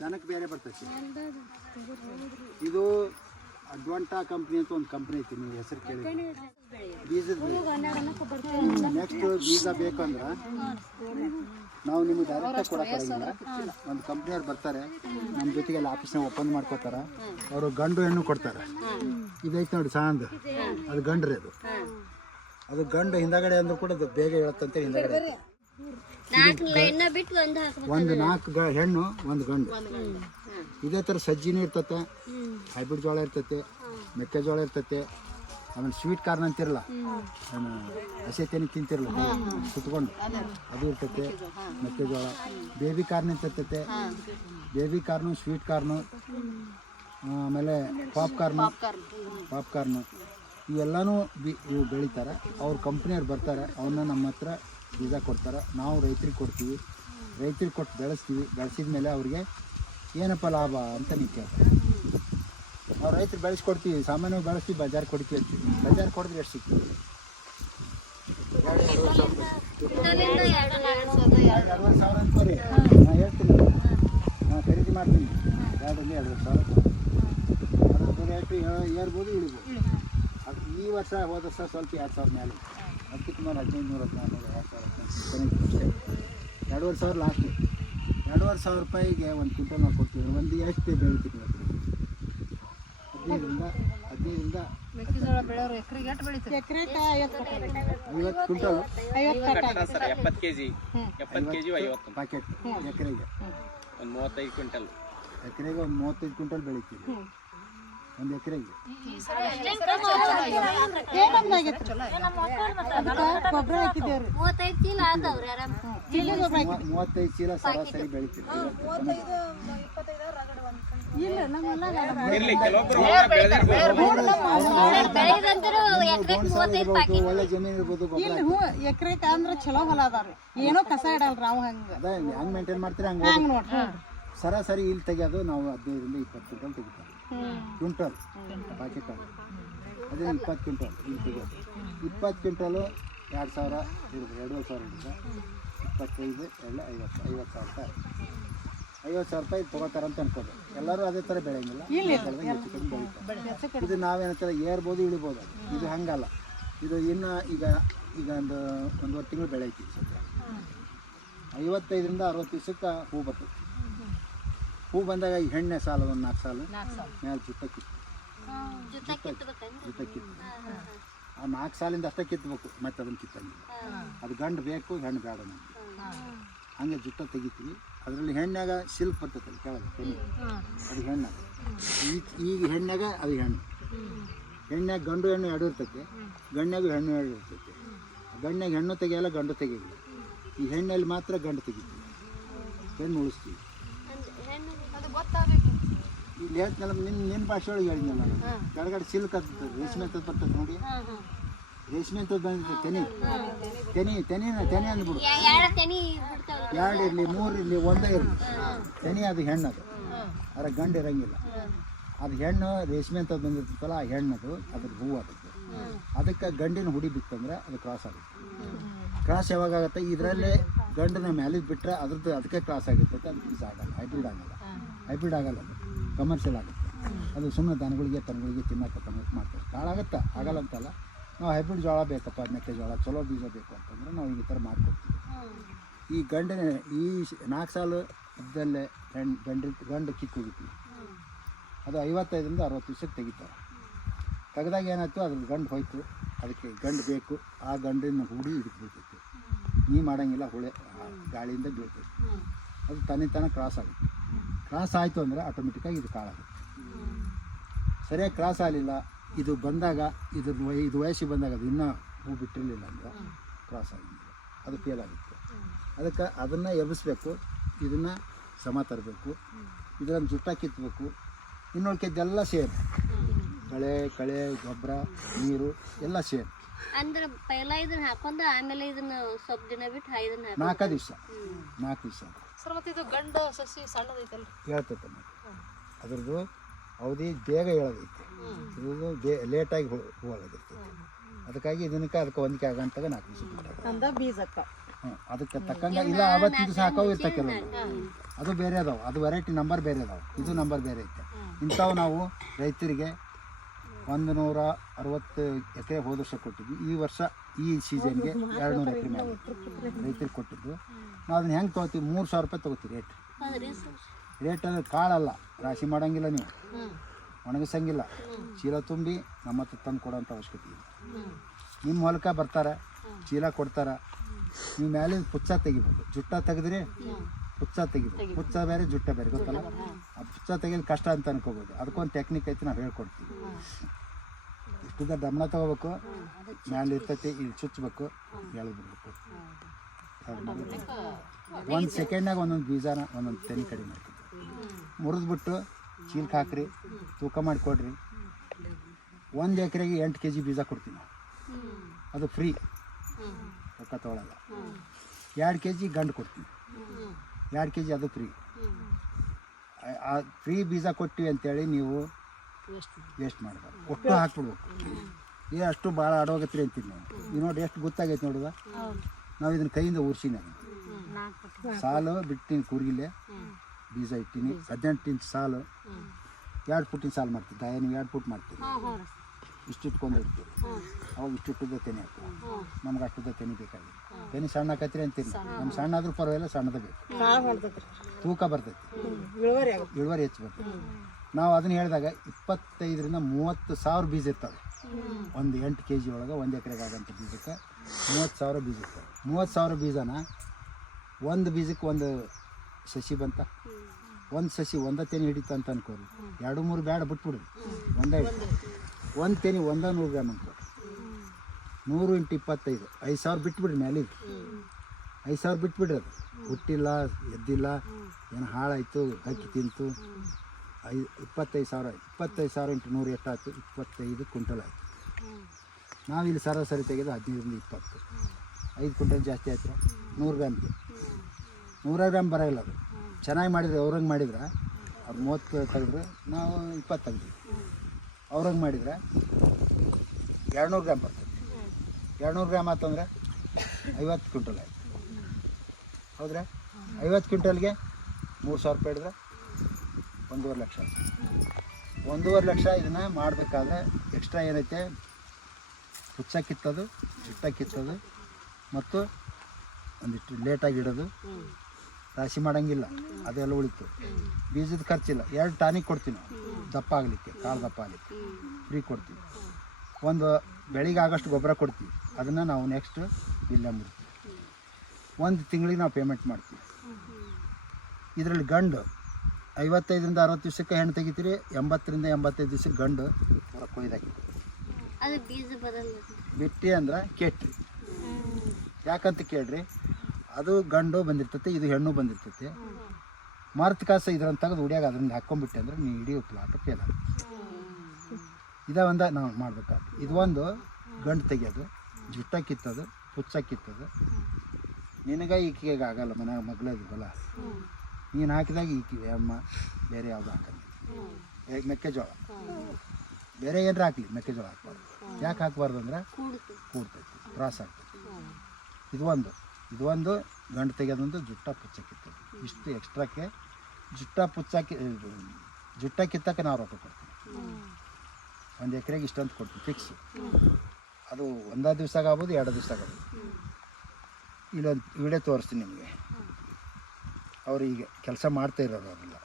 ದನಕ್ಕೆ ಬೇರೆ ಬರ್ತೈತಿ. ಇದು ಅಡ್ವಾಂಟಾ ಕಂಪ್ನಿ ಅಂತ ಒಂದು ಕಂಪ್ನಿ ಐತಿ, ನೀವು ಹೆಸರು ಕೇಳಿ. ಬೀಜದ ನೆಕ್ಸ್ಟ್ ಬೀಜ ಬೇಕಂದ್ರೆ ನಾವು ನಿಮಗೆ ಡೈರೆಕ್ಟಾಗಿ ಕೊಡೋಕ್ಕಾಗಿಲ್ಲ. ಒಂದು ಕಂಪ್ನಿಯವ್ರು ಬರ್ತಾರೆ, ನಮ್ಮ ಜೊತೆಗೆಲ್ಲ ಆಫೀಸ್ನಾಗ ಓಪನ್ ಮಾಡ್ಕೋತಾರೆ. ಅವರು ಗಂಡು ಹೆಣ್ಣು ಕೊಡ್ತಾರೆ. ಇದೈತೆ ನೋಡಿ ಸಾಂದ್, ಅದು ಗಂಡ್ರಿ. ಅದು ಗಂಡು ಹಿಂದಗಡೆ ಅಂದ್ರೂ ಕೂಡ ಅದು ಬೇಗ ಹೇಳುತ್ತಂತೆ. ಹಿಂದಗಡೆ ಒಂದು 4 ಹೆಣ್ಣು 1 ಗಂಡು. ಇದೇ ಥರ ಸಜ್ಜಿನೂ ಇರ್ತತೆ, ಹೈಬ್ರಿಡ್ ಜೋಳ ಇರ್ತೈತೆ, ಮೆಕ್ಕೆಜೋಳ ಇರ್ತೈತೆ, ಆಮೇಲೆ ಸ್ವೀಟ್ ಕಾರ್ನ್ ಅಂತಿರಲ್ಲ, ಹಸಿ ತೆನಿ ತಿಂತಿರಲ್ಲ ಸುತ್ಕೊಂಡು, ಅದು ಇರ್ತೈತೆ. ಮೆಕ್ಕೆಜೋಳ, ಬೇಬಿ ಕಾರ್ನ್ ಇರ್ತೈತೆ, ಬೇಬಿ ಕಾರ್ನು, ಸ್ವೀಟ್ ಕಾರ್ನು, ಆಮೇಲೆ ಪಾಪ್ಕಾರ್ನು ಇವೆಲ್ಲನೂ ಇವು ಬೆಳೀತಾರೆ. ಅವ್ರ ಕಂಪ್ನಿಯವ್ರು ಬರ್ತಾರೆ, ಅವನ್ನ ನಮ್ಮ ಹತ್ರ ಬೀಜ ಕೊಡ್ತಾರೆ. ನಾವು ರೈತರಿಗೆ ಕೊಡ್ತೀವಿ, ರೈತರಿಗೆ ಕೊಟ್ಟು ಬೆಳೆಸ್ತೀವಿ. ಬೆಳೆಸಿದ ಮೇಲೆ ಅವ್ರಿಗೆ ಏನಪ್ಪ ಲಾಭ ಅಂತ ನೀವು ಕೇಳ್ತಾರೆ. ನಾವು ರೈತರು ಬೆಳೆಸ್ಕೊಡ್ತೀವಿ, ಸಾಮಾನ್ಯವಾಗಿ ಬೆಳೆಸ್ತೀವಿ, ಬಜಾರ್ ಕೊಡ್ತೀವಿ ಅಂತೀವಿ. ಬಜಾರ್ ಕೊಡಿದ್ರೆ ಎಷ್ಟು ಸಿಗ್ತೀವಿ? 2,000 ಅನ್ಕೋರಿ. ನಾನು ಹೇಳ್ತೀನಿ, ನಾನು ಖರೀದಿ ಮಾಡ್ತೀನಿ 2,000 ಅದ್ರ ರೇಟು ಏರ್ಬೋದು ಇಳಿಬೋದು. ಅದು ಈ ವರ್ಷ ಹೋದ ವರ್ಷ ಸ್ವಲ್ಪ 2,000 ಮೇಲೆ, ಅದಕ್ಕೆ ಸುಮಾರು 1,500 2,000 2,500 ಲಾಸ್ಟ್. 2,500 ರೂಪಾಯಿಗೆ ಒಂದು ಕ್ವಿಂಟಲ್ ನಾವು ಕೊಡ್ತೀವಿ. ಒಂದು ಎಷ್ಟು ಬೆಳಿತೀವಿ? 15ರಿಂದ ಮೆಕ್ಕೆಜೋಳ ಬೆಳೆಯೋರು ಎಕರೆಗೆ ಎಷ್ಟು ಬೆಳಿತಾರೆ? ಎಕರೆಗೆ 50 ಕ್ವಿಂಟಲ್, 70 ಕೆಜಿ 50 ಪ್ಯಾಕೆಟ್ ಎಕರೆಗೆ ಒಂದು 35 ಕ್ವಿಂಟಲ್. ಎಕರೆಗೆ ಒಂದು 35 ಕ್ವಿಂಟಲ್ ಬೆಳಿತೀವಿ. ಒಂದು ಎಕರೆಗೆ 35 ಚೀಲ ಸರಾಸರಿ ಬೆಳಿತೀವಿ. ಒಳ್ಳೆ ಜಮೀನು ಇರ್ಬೋದು. ಎಕರೆಕ ಅಂದ್ರೆ ಚಲೋ ಹೊಲ ಅದಾವ್ರಿ, ಏನೋ ಕಸ ಇಡಲ್ರಿ. ಅವ್ ಹಂಗೆ ಮೇಂಟೈನ್ ಮಾಡ್ತೀರಿ. ಹಂಗೆ ನೋಡ್ರಿ ಸರಾಸರಿ ಇಲ್ಲಿ ತೆಗಿಯೋದು ನಾವು 15ರಿಂದ 20 ಕ್ವಿಂಟಲ್ ತೆಗಿತೀವಿ. ಕ್ವಿಂಟಲ್ ಪ್ಯಾಕೆಟ್ ಅದು ಅದೇ 20 ಕ್ವಿಂಟಲ್ ಇಲ್ಲಿ ತೆಗಿಯೋದು. 20 ಕ್ವಿಂಟಲು 2,000 ಹಿಡಿದು 2,500 ಹಿಡಿದು 25 ಎಲ್ಲ 50,000 ರೂಪಾಯಿ. 50,000 ರೂಪಾಯಿ ತೊಗೋತಾರಂತ ಅನ್ಕೋದು. ಎಲ್ಲರೂ ಅದೇ ಥರ ಬೆಳೆಯಂಗಿಲ್ಲ, ಹೆಚ್ಚು ಕಡಿಮೆ ಬೆಳೀತಾರೆ. ಇದು ನಾವೇನಂತಾರೆ ಏರ್ಬೋದು ಇಳಿಬೋದು. ಇದು ಹಂಗಲ್ಲ. ಇದು ಇನ್ನು ಈಗ ಒಂದೂವರೆ ತಿಂಗಳು ಬೆಳೆ ಐತಿ. 55ರಿಂದ 60 ದಿವಸಕ್ಕೆ ಹೂ ಬರ್ತದೆ. ಹೂ ಬಂದಾಗ ಈ ಹೆಣ್ಣೆ ಸಾಲ ಒಂದು 4 ಸಾಲು ಮೇಲೆ ಜುಟ್ಟ ಕಿತ್ತು ಆ 4 ಸಾಲಿಂದ ಅಷ್ಟೇ ಕಿತ್ತಬೇಕು, ಮತ್ತೆ ಅದನ್ನು ಕಿತ್ತಂಗಿಲ್ಲ. ಅದು ಗಂಡು ಬೇಕು, ಹೆಣ್ಣು ಬೇಡ ನಮಗೆ. ಹಂಗೆ ಜುಟ್ಟ ತೆಗಿತೀವಿ. ಅದರಲ್ಲಿ ಹೆಣ್ಣಾಗ ಸಿಲ್ಕ್ ಬರ್ತೈತಲ್ಲ ಕೆಳಗೆ ತೆನಿ, ಅದು ಹೆಣ್ಣಾಗ. ಈಗ ಹೆಣ್ಣಾಗ ಅದು ಹೆಣ್ಣು. ಹೆಣ್ಣಾಗ ಗಂಡು ಹೆಣ್ಣು ಎರಡು ಇರ್ತೈತೆ, ಗಂಡಾಗೂ ಹೆಣ್ಣು ಎರಡು ಇರ್ತೈತೆ. ಗಂಡಾಗ ಹೆಣ್ಣು ತೆಗಿಯಲ್ಲ, ಗಂಡು ತೆಗಿಯಲ್ಲ. ಈ ಹೆಣ್ಣಲ್ಲಿ ಮಾತ್ರ ಗಂಡು ತೆಗಿತೀವಿ, ಹೆಣ್ಣು ಉಳಿಸ್ತೀವಿ. ಇಲ್ಲಿ ಹೇಳ್ತೀನಲ್ಲ, ನಿನ್ನ ಭಾಷೆ ಒಳಗೆ ಹೇಳಿದ್ನಲ್ಲ, ಕೆಳಗಡೆ ಸಿಲ್ಕ್ ಆಗ್ತದೆ, ರೇಷ್ಮೆ ಅಂತದ್ದು ಬರ್ತದೆ ನೋಡಿ. ರೇಷ್ಮೆ ಅಂತದ್ದು ಬಂದಿರ್ತದೆ ತೆನಿ ಅಂದ್ಬಿಡು. 2 ಇರಲಿ 3 ಇರಲಿ 1 ಇರಲಿ, ತೆನಿ ಅದು ಹೆಣ್ಣದು. ಅದ್ರ ಗಂಡು ಇರಂಗಿಲ್ಲ. ಅದು ಹೆಣ್ಣು ರೇಷ್ಮೆ ಅಂತದ್ದು ಬಂದಿರ್ತಲ್ಲ, ಆ ಹೆಣ್ಣದು ಅದ್ರ ಹೂವು ಆಗುತ್ತೆ. ಅದಕ್ಕೆ ಗಂಡಿನ ಹುಡಿ ಬಿತ್ತಂದ್ರೆ ಅದು ಕ್ರಾಸ್ ಆಗುತ್ತೆ. ಕ್ರಾಸ್ ಯಾವಾಗ ಆಗುತ್ತೆ? ಇದರಲ್ಲೇ ಗಂಡನ ಮ್ಯಾಲಿದ್ ಬಿಟ್ಟರೆ ಅದ್ರದ್ದು ಅದಕ್ಕೆ ಕ್ರಾಸ್ ಆಗಿರ್ತೈತೆ. ಅದು ಯೂಸ್ ಆಗಲ್ಲ, ಹೈಬ್ರಿಡ್ ಆಗಲ್ಲ. ಅದು ಕಮರ್ಷಿಯಲ್ ಆಗುತ್ತೆ. ಅದು ಸುಮ್ಮನೆ ದನಗಳಿಗೆ ಪನಗಳಿಗೆ ತಿನ್ನಕ್ಕೆ ಮಾಡ್ತಾರೆ. ಹಾಳಾಗತ್ತಾ? ಆಗಲ್ಲ ಅಂತಲ್ಲ. ನಾವು ಹೈಬ್ರಿಡ್ ಜೋಳ ಬೇಕಪ್ಪ, ಮೆಕ್ಕೆಜೋಳ ಚಲೋ ಬೀಜ ಬೇಕು ಅಂತಂದ್ರೆ ನಾವು ಈ ಥರ ಮಾಡ್ಕೊಡ್ತೀವಿ. ಈ ಗಂಡನೇ ಈ 4 ಸಾಲು ಇದ್ದಲ್ಲೇ ಗಂಡು ಕಿತ್ತು ಹೋಗಿತೀವಿ. ಅದು 55ರಿಂದ 60 ದಿವಸಕ್ಕೆ ತೆಗಿತಾರೆ. ತೆಗೆದಾಗ ಏನಾಯ್ತು, ಅದ್ರ ಗಂಡು ಹೋಯ್ತು. ಅದಕ್ಕೆ ಗಂಡು ಬೇಕು. ಆ ಗಂಡಿನ ಹುಡಿ ಇದಕ್ಕೆ ಬೀಳ್ತೈತಿ. ನೀ ಮಾಡೋಂಗಿಲ್ಲ, ಹುಳೆ ಗಾಳಿಯಿಂದ ಬೀಳ್ತೈತಿ. ಅದು ತನ್ನ ಕ್ರಾಸ್ ಆಗುತ್ತೆ. ಕ್ರಾಸ್ ಆಯಿತು ಅಂದರೆ ಆಟೋಮೆಟಿಕ್ಕಾಗಿ ಇದು ಕಾಳಾಗುತ್ತೆ. ಸರಿಯಾಗಿ ಕ್ರಾಸ್ ಆಗಲಿಲ್ಲ, ಇದು ಬಂದಾಗ ಇದು ವಯಸ್ಸಿಗೆ ಬಂದಾಗ ಅದು ಇನ್ನೂ ಹೂ ಬಿಟ್ಟಿರಲಿಲ್ಲ ಅಂದರೆ ಕ್ರಾಸ್ ಆಗಿಲ್ಲ, ಅದು ಫೇಲ್ ಆಗುತ್ತೆ. ಅದಕ್ಕೆ ಅದನ್ನು ಎಬ್ಬಿಸ್ಬೇಕು, ಇದನ್ನು ಸಮ ತರಬೇಕು, ಇದನ್ನು ಜುಟ್ಟ ಕಿತ್ತಬೇಕು. ಇನ್ನೊಂದ್ಕೆದ್ದೆಲ್ಲ ಸೇಮ್, ಕಳೆ ಗೊಬ್ಬರ ನೀರು ಎಲ್ಲ ಸೇಮ್. ಅಂದ್ರೆ ಪೈಲ ಇದನ್ನ ಹಾಕೊಂಡು ಆಮೇಲೆ ಇದನ್ನ ಸ್ವಲ್ಪ ದಿನ ಬಿಟ್ಟು ಇದನ್ನ 4 ದಿವಸ ಸರ್. ಮತ್ತೆ ಇದು ಗಂಡು ಸಸಿ ಸಣ್ಣದೈತಲ್ಲ, ಹೇಳ್ತೈತೆ. ಅದ್ರದ್ದು ಅವಧಿ ಬೇಗ ಹೇಳೋದೈತೆ, ಇದ್ರದ್ದು ಲೇಟಾಗಿ ಹೂವಾಗೈತೆ. ಅದಕ್ಕಾಗಿ ಅದಕ್ಕೆ ಹೊಂದಿಕೆ ಆಗಂತಾಗ 4 ದಿವಸ ಬೀಜಕ್ಕೆ ಅದಕ್ಕೆ ತಕ್ಕಂಗೆ ಇಲ್ಲ ಅವತ್ತಿನ ದಿವಸ ಹಾಕೋವು ಇರ್ತಾವೆ ಕೆಲವೊಂದು, ಅದು ಬೇರೆ ಅದಾವೆ, ಅದು ವೆರೈಟಿ ನಂಬರ್ ಬೇರೆ ಅದಾವೆ, ಇದು ನಂಬರ್ ಬೇರೆ ಐತೆ. ಇಂಥವು ನಾವು ರೈತರಿಗೆ 160 ಎಕರೆ ಹೋದ ವರ್ಷ ಕೊಟ್ಟಿದ್ವಿ. ಈ ವರ್ಷ ಈ ಸೀಸನ್ಗೆ 200 ಎಕರೆ ಮೇಲೆ ರೈತರಿಗೆ ಕೊಟ್ಟಿದ್ದು. ನಾವು ಅದನ್ನ ಹೆಂಗೆ ತೊಗೋತೀವಿ, 3000 ರೂಪಾಯಿ ತೊಗೋತೀವಿ ರೇಟ್. ರೇಟ್ ಅಂದರೆ ಕಾಳಲ್ಲ, ರಾಶಿ ಮಾಡೋಂಗಿಲ್ಲ, ನೀವು ಒಣಗಿಸಂಗಿಲ್ಲ, ಚೀಲ ತುಂಬಿ ನಮ್ಮ ಹತ್ರ ತಂದು ಕೊಡೋಂಥ ಅವಶ್ಯಕತೆ ಇಲ್ಲ. ನಿಮ್ಮ ಹೊಲಕ್ಕೆ ಬರ್ತಾರೆ, ಚೀಲ ಕೊಡ್ತಾರೆ, ನೀವು ಮೇಲೆ ಪುಚ್ಚ ತೆಗಿಬೇಕು. ಜುಟ್ಟ ತೆಗೆದ್ರಿ ಪುಚ್ಚ ತೆಗಿಬೇಕು, ಪುಚ್ಚ ಬೇರೆ ಜುಟ್ಟ ಬೇರೆ, ಗೊತ್ತಲ್ಲ. ಆ ಪುಚ್ಚ ತೆಗೆದು ಕಷ್ಟ ಅಂತ ಅನ್ಕೋಬೋದು, ಅದಕ್ಕೊಂದು ಟೆಕ್ನಿಕ್ ಐತಿ, ನಾವು ಹೇಳ್ಕೊಡ್ತೀವಿ. ಇಷ್ಟುದ ದಮನ ತೊಗೋಬೇಕು, ಮ್ಯಾಲೆ ಇರ್ತೈತಿ, ಇಲ್ಲಿ ಚುಚ್ಚಬೇಕು, ಎಳೆದ್ಬಿಡ್ಬೇಕು. ಒಂದು ಸೆಕೆಂಡ್ನಾಗ ಒಂದೊಂದು ಬೀಜನ ಒಂದೊಂದು ತೆನಿ ಕಡಿಮೆ ಮಾಡ್ತೀವಿ. ಮುರಿದ್ಬಿಟ್ಟು ಚೀಲಕ್ಕೆ ಹಾಕ್ರಿ, ತೂಕ ಮಾಡಿಕೊಡ್ರಿ. 1 ಎಕರೆಗೆ 8 kg ಬೀಜ ಕೊಡ್ತೀವಿ ನಾವು, ಅದು ಫ್ರೀ, ರೊಕ್ಕ ತೊಗೊಳಲ್ಲ. 2 kg ಗಂಡು ಕೊಡ್ತೀವಿ, 2 kg ಅದು ಫ್ರೀ. ಆ ಫ್ರೀ ಬೀಜ ಕೊಟ್ಟಿವಿ ಅಂತೇಳಿ ನೀವು ವೇಸ್ಟ್ ಮಾಡಬಾರ್ದು, ಒಟ್ಟು ಹಾಕ್ಬಿಡ್ಬೇಕು. ಅಷ್ಟು ಭಾಳ ಆಡೋಗತ್ರಿ ಅಂತೀವಿ ನಾವು. ಈಗ ನೋಡಿ ಎಷ್ಟು ಗೊತ್ತಾಗೈತೆ ನೋಡುವ, ನಾವು ಇದನ್ನ ಕೈಯಿಂದ ಊರ್ಸಿನ ಸಾಲು ಬಿಟ್ಟಿನ ಕೂರ್ಗಿಲೆ ಬೀಜ ಇಟ್ಟಿನಿ. 18 ಇಂಚ್ ಸಾಲು, 2 ಫುಟ್ಟಿನ ಸಾಲು ಮಾಡ್ತೀವಿ. ದಾಯ ನೀವು 2 ಫುಟ್ ಮಾಡ್ತೀವಿ, ಇಷ್ಟು ಇಟ್ಕೊಂಡು ಇಡ್ತೀವಿ. ಅವಾಗ ಇಷ್ಟು ಇಟ್ಟುದ ತೆನೆ ಆಗ್ತದೆ, ನಮ್ಗೆ ಅಷ್ಟುದ ತೆನೆ ಬೇಕಾಗಿಲ್ಲ. ತೆನೆ ಸಣ್ಣ ಆಕತ್ರಿ ಅಂತೀರಿ, ನಮ್ಮ ಸಣ್ಣ ಆದ್ರೂ ಪರವಾಗಿಲ್ಲ, ಸಣ್ಣದ ಬೇಕು, ತೂಕ ಬರ್ತೈತಿ, ಇಳುವರಿ ಹೆಚ್ಚು ಬರ್ತೈತಿ. ನಾವು ಅದನ್ನ ಹೇಳಿದಾಗ 25,000 ರಿಂದ 30,000 ಬೀಜ ಇರ್ತವೆ. ಒಂದು 8 kg ಒಳಗೆ 1 ಎಕರೆಗೆ ಆಗೋಂಥ ಬೀಜಕ್ಕೆ 30,000 ಬೀಜ ಇರ್ತವೆ. 30,000 ಬೀಜನ ಒಂದು ಬೀಜಕ್ಕೆ ಒಂದು ಸಸಿ ಬಂತ, ಒಂದು ಸಸಿ ಒಂದೇ ತೆನೆ ಹಿಡಿತ ಅಂತ ಅನ್ಕೋರಿ. 2-3 ಬ್ಯಾಡ ಬಿಟ್ಬಿಡ್ರಿ, ಒಂದೇ ಹಿಡಿತ. ಒಂದು ತೆನೆ 100 ಗ್ರಾಮ್ ಅನ್ಕೋರಿ. 100 × 25 5,000 ಬಿಟ್ಬಿಡ್ರಿ. ಮೇಲೆ 5,000 ಬಿಟ್ಬಿಡ್ರಿ. ಅದು ಹುಟ್ಟಿಲ್ಲ, ಎದ್ದಿಲ್ಲ, ಏನು ಹಾಳಾಯಿತು, ಹಕ್ಕಿ ತಿಂತು, 25,000 25,000 × 100 ಎಷ್ಟಾಯ್ತು? 25 ಕ್ವಿಂಟಲ್ ಆಯಿತು. ನಾವಿಲ್ಲಿ ಸರಾಸರಿ ತೆಗೆದು 15 ರಿಂದ 20, 5 ಕ್ವಿಂಟಲ್ ಜಾಸ್ತಿ ಆಯ್ತು. 100 ಗ್ರಾಮ್ಗೆ 100 ಗ್ರಾಮ್ ಬರೋಲ್ಲ. ಅದು ಚೆನ್ನಾಗಿ ಮಾಡಿದ್ರೆ, ಅವ್ರಂಗೆ ಮಾಡಿದ್ರೆ ಅವ್ರು 30 ತೆಗೆದ್ರೆ ನಾವು 20 ತೆಗ್ದ್ವಿ. ಅವ್ರಂಗೆ ಮಾಡಿದ್ರೆ 200 ಗ್ರಾಮ್ ಬರ್ತದೆ. 200 ಗ್ರಾಮ್ ಆತಂದ್ರೆ 50 ಕ್ವಿಂಟಲ್ ಆಯ್ತು. ಹೌದ್ರಾ? 50 ಕ್ವಿಂಟಲ್ಗೆ 3,000 ರೂಪಾಯಿ ಹಿಡಿದ್ರೆ 1.5 ಲಕ್ಷ. 1.5 ಲಕ್ಷ. ಇದನ್ನು ಮಾಡಬೇಕಾದ್ರೆ ಎಕ್ಸ್ಟ್ರಾ ಏನೈತೆ, ಹುಚ್ಚ ಕಿತ್ತೋದು, ಜುಟ್ಟ ಕಿತ್ತೋದು, ಮತ್ತು ಒಂದಿಷ್ಟು ಲೇಟಾಗಿ ಇಡೋದು, ರಾಶಿ ಮಾಡೋಂಗಿಲ್ಲ, ಅದೆಲ್ಲ ಉಳಿತು. ಬೀಜದ ಖರ್ಚಿಲ್ಲ. 2 ಟಾನಿಕ್ ಕೊಡ್ತೀವಿ ನಾವು, ದಪ್ಪ ಆಗಲಿಕ್ಕೆ, ಕಾಳು ದಪ್ಪ ಆಗಲಿಕ್ಕೆ ಫ್ರೀ ಕೊಡ್ತೀವಿ. ಒಂದು ಬೆಳಿಗ್ಗೆ ಆಗಷ್ಟು ಗೊಬ್ಬರ ಕೊಡ್ತೀವಿ, ಅದನ್ನು ನಾವು ನೆಕ್ಸ್ಟ್ ಬಿಲ್ಲ ಮುಡ್ತೀವಿ. 1 ತಿಂಗಳಿಗೆ ನಾವು ಪೇಮೆಂಟ್ ಮಾಡ್ತೀವಿ. ಇದರಲ್ಲಿ ಗಂಡು 55 ರಿಂದ 60 ದಿವಸಕ್ಕೆ ಹೆಣ್ಣು ತೆಗಿತೀರಿ, 80 ರಿಂದ 85 ದಿವಸಕ್ಕೆ ಗಂಡು ಕೊಯ್ದಾಕಿ ಬಿಟ್ಟಿ ಅಂದ್ರೆ ಕೆಟ್ರಿ. ಯಾಕಂತ ಕೇಳ್ರಿ, ಅದು ಗಂಡು ಬಂದಿರ್ತೈತೆ, ಇದು ಹೆಣ್ಣು ಬಂದಿರ್ತೈತೆ. ಮರ್ತ್ ಕಾಸ ಇದ್ರಂತ ತೆಗೆದು ಉಡಿಯಾಗ ಅದರಿಂದ ಹಾಕ್ಕೊಂಡ್ಬಿಟ್ಟೆ ಅಂದ್ರೆ ನೀವು ಇಡೀ ಪ್ಲಾಟ್ ಫೇಲ್ ಆಗುತ್ತೆ. ಒಂದು ನಾವು ಮಾಡ್ಬೇಕಾದ್ರೆ ಇದು ಒಂದು ಗಂಡು ತೆಗಿಯೋದು, ಜುಟ್ಟ ಕಿತ್ತೋದು, ಪುಚ್ಚ ಕಿತ್ತೋದು. ನಿನಗೆ ಈಕೆಗೆ ಆಗಲ್ಲ, ಮನ್ಯಾಗ ಮಗಳದು ಬಲ, ನೀನು ಹಾಕಿದಾಗ ಈಕಿವೆ ಅಮ್ಮ, ಬೇರೆ ಯಾವುದು ಹಾಕಲ್ಲ. ಮೆಕ್ಕೆಜೋಳ ಬೇರೆ ಏನರ ಹಾಕಲಿ, ಮೆಕ್ಕೆಜೋಳ ಹಾಕ್ಬಾರ್ದು. ಯಾಕೆ ಹಾಕ್ಬಾರ್ದು ಅಂದ್ರೆ ಕೂಡ್ತೈತಿ, ತ್ರಾಸ ಆಗ್ತೈತಿ. ಇದು ಒಂದು ಗಂಡು ತೆಗೆಯೋದೊಂದು, ಜುಟ್ಟ ಪುಚ್ಚ ಕಿತ್ತೋದು. ಇಷ್ಟು ಎಕ್ಸ್ಟ್ರಾಕ್ಕೆ ಜುಟ್ಟ ಕಿತ್ತಕ್ಕೆ ನಾವು ರೊಕ್ಕ ಕೊಡ್ತೀವಿ. 1 ಎಕರೆಗೆ ಇಷ್ಟಂತ ಕೊಡ್ತೀವಿ ಫಿಕ್ಸ್. ಅದು 1 ದಿವಸ ಆಗ್ಬೋದು, 2 ದಿವಸ ಆಗ್ಬೋದು. ಇಲ್ಲೊಂದು ವಿಡಿಯೋ ತೋರಿಸ್ತೀನಿ ನಿಮಗೆ. ಅವರು ಈಗ ಕೆಲಸ ಮಾಡ್ತಾ ಇರೋರು ಅವರೆಲ್ಲ.